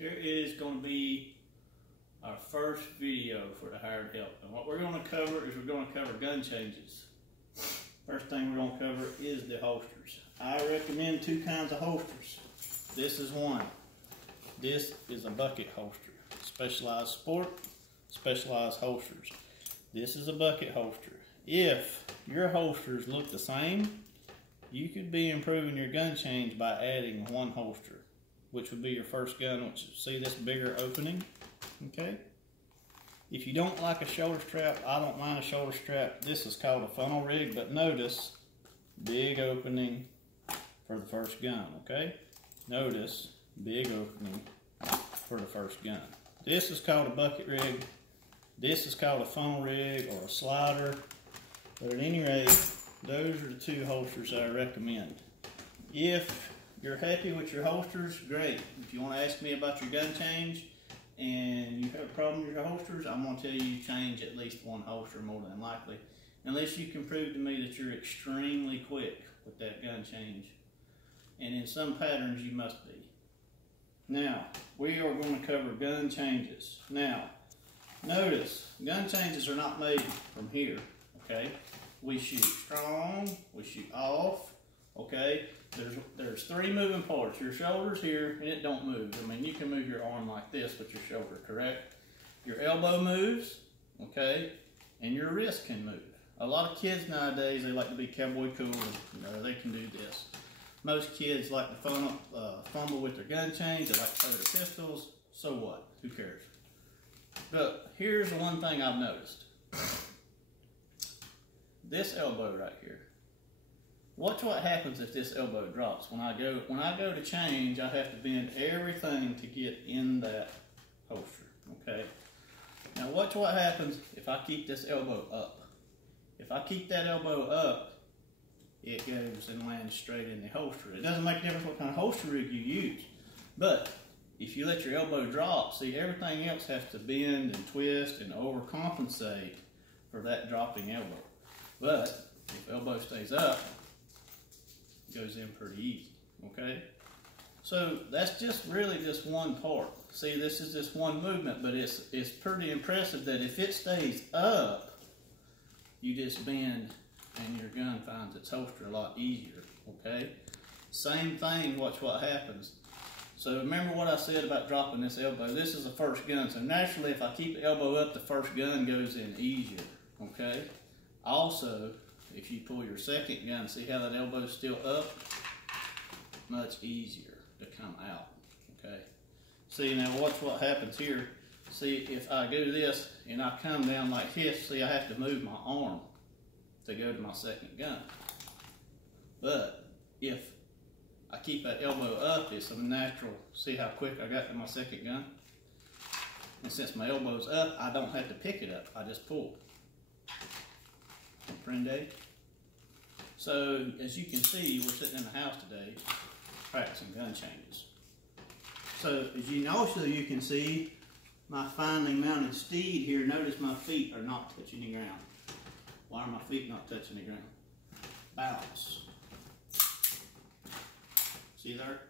Here is going to be our first video for the hired help. And what we're going to cover is we're going to cover gun changes. First thing we're going to cover is the holsters. I recommend two kinds of holsters. This is one. This is a bucket holster. Specialized Sport, Specialized holsters. This is a bucket holster. If your holsters look the same, you could be improving your gun change by adding one holster, which would be your first gun, which see this bigger opening, okay? If you don't like a shoulder strap, I don't mind a shoulder strap. This is called a funnel rig, but notice, big opening for the first gun, okay? Notice, big opening for the first gun. This is called a bucket rig. This is called a funnel rig or a slider. But at any rate, those are the two holsters I recommend. If you're happy with your holsters, great. If you want to ask me about your gun change and you have a problem with your holsters, I'm going to tell you change at least one holster more than likely. Unless you can prove to me that you're extremely quick with that gun change. And in some patterns you must be. Now, we are going to cover gun changes. Now, notice, gun changes are not made from here, okay? We shoot strong, we shoot off, okay? There's three moving parts. Your shoulder's here, and it don't move. I mean, you can move your arm like this with your shoulder, correct? Your elbow moves, okay? And your wrist can move. A lot of kids nowadays, they like to be cowboy cool, and they can do this. Most kids like to fumble with their gun change, they like to play their pistols, so what? Who cares? But here's the one thing I've noticed. This elbow right here. Watch what happens if this elbow drops. When I go to change, I have to bend everything to get in that holster, okay? Now watch what happens if I keep this elbow up. If I keep that elbow up, it goes and lands straight in the holster. It doesn't make a difference what kind of holster rig you use. But if you let your elbow drop, see, everything else has to bend and twist and overcompensate for that dropping elbow. But if elbow stays up, it goes in pretty easy, okay? So that's just really just one part. See, this is just one movement, but it's pretty impressive that if it stays up, you just bend and your gun finds its holster a lot easier, okay? Same thing, watch what happens. So remember what I said about dropping this elbow. This is the first gun, so naturally if I keep the elbow up, the first gun goes in easier, okay? Also, if you pull your second gun, see how that elbow's still up? Much easier to come out, okay? See, now watch what happens here. See, if I do this and I come down like this, see, I have to move my arm to go to my second gun. But if I keep that elbow up, it's a natural, see how quick I got to my second gun? And since my elbow's up, I don't have to pick it up, I just pull. Prende. So as you can see, we're sitting in the house today practicing gun changes. So as you also you can see my finely mounted steed here. Notice my feet are not touching the ground. Why are my feet not touching the ground? Balance. See there?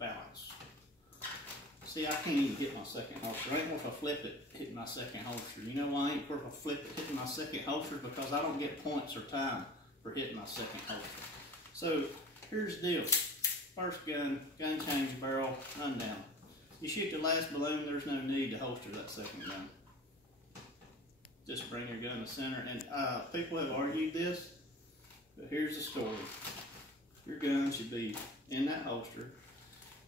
Balance. See, I can't even hit my second holster. I ain't worth a flip it hitting my second holster. You know why I ain't worth a flip it hitting my second holster? Because I don't get points or time for hitting my second holster. So here's the deal. First gun change barrel, undown. You shoot the last balloon, there's no need to holster that second gun. Just bring your gun to center. And people have argued this, but here's the story. Your gun should be in that holster.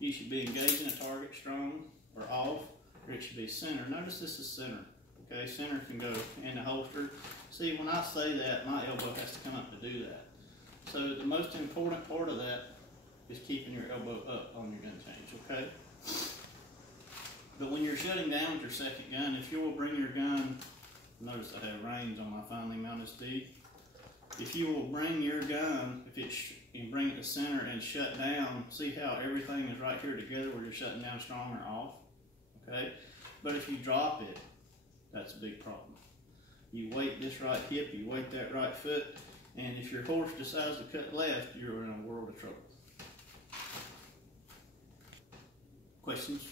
You should be engaging a target strong or off, or it should be center. Notice this is center. Okay, center can go in the holster. See, when I say that, my elbow has to come up to do that. So the most important part of that is keeping your elbow up on your gun change, okay? But when you're shutting down with your second gun, if you will bring your gun, notice I have reins on my finely mounted steed. If you will bring your gun, you bring it to center and shut down, see how everything is right here together where you're shutting down strong or off, okay? But if you drop it, that's a big problem. You weight this right hip, you weight that right foot, and if your horse decides to cut left, you're in a world of trouble. Questions?